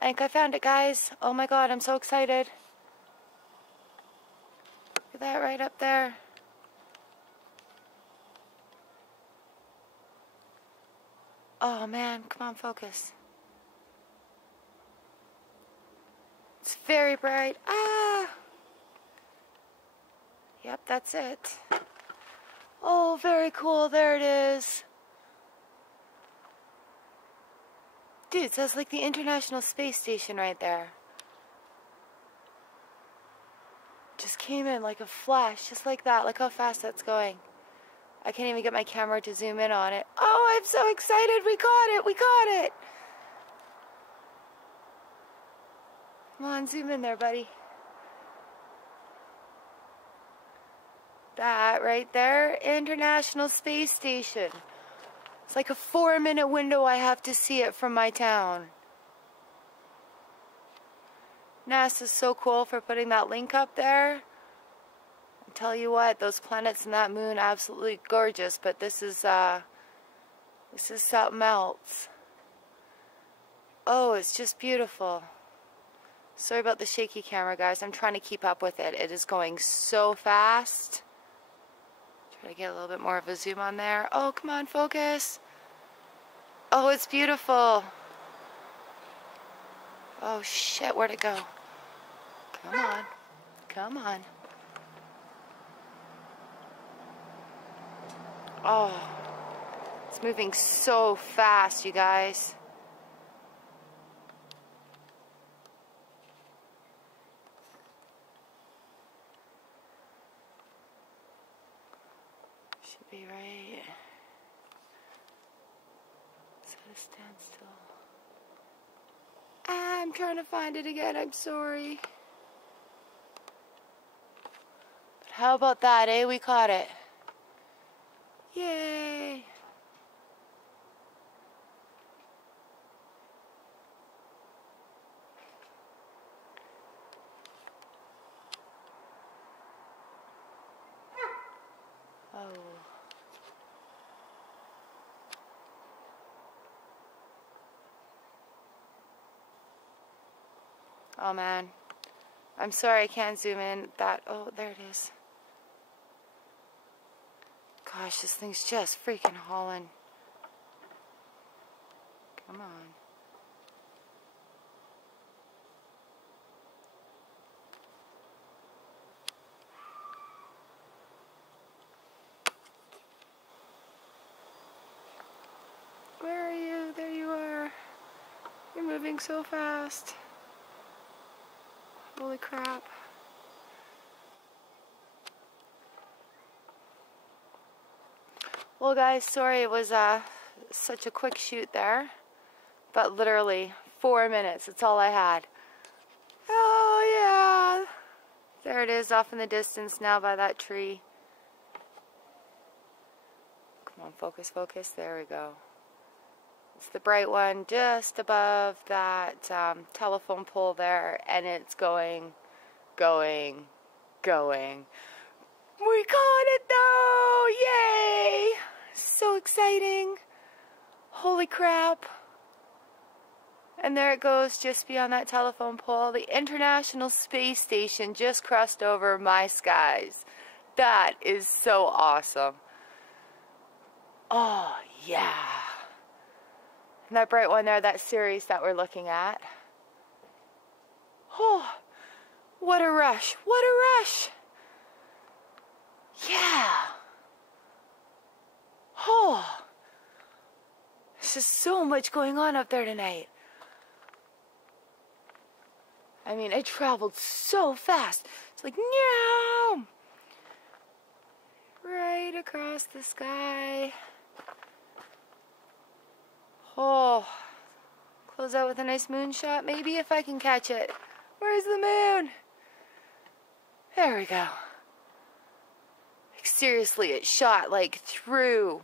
I think I found it, guys. Oh my god, I'm so excited. Look at that right up there. Oh man, come on, focus. It's very bright. Ah! Yep, that's it. Oh, very cool. There it is. Dude, it says like the International Space Station right there. Just came in like a flash, just like that. Look how fast that's going. I can't even get my camera to zoom in on it. Oh, I'm so excited. We caught it. We caught it. Come on, zoom in there, buddy. That right there, International Space Station. It's like a 4-minute window I have to see it from my town. NASA's so cool for putting that link up there. I'll tell you what, those planets and that moon, absolutely gorgeous, but this is something else. Oh, it's just beautiful. Sorry about the shaky camera, guys. I'm trying to keep up with it. It is going so fast. Try to get a little bit more of a zoom on there. Oh, come on, focus. Oh, it's beautiful. Oh, shit, where'd it go? Come on. Come on. Oh, it's moving so fast, you guys. Should be right. It's at a standstill. I'm trying to find it again. I'm sorry. But how about that, eh? We caught it. Yay! Oh. Oh man. I'm sorry I can't zoom in that. Oh, there it is. Gosh, this thing's just freaking hauling. Come on. Where are you? There you are. You're moving so fast. Holy crap. Well guys, sorry it was such a quick shoot there, but literally 4 minutes, that's all I had. Oh yeah, there it is off in the distance now by that tree. Come on, focus, focus, there we go. It's the bright one just above that telephone pole there, and it's going. We caught it though! Yay! So exciting! Holy crap! And there it goes just beyond that telephone pole. The International Space Station just crossed over my skies. That is so awesome. Oh yeah! And that bright one there, that series that we're looking at. Oh, what a rush! What a rush! Yeah. Oh, there's just so much going on up there tonight. I mean, I traveled so fast. It's like, meow. Right across the sky. Oh, close out with a nice moon shot, maybe, if I can catch it. Where's the moon? There we go. Seriously, it shot like through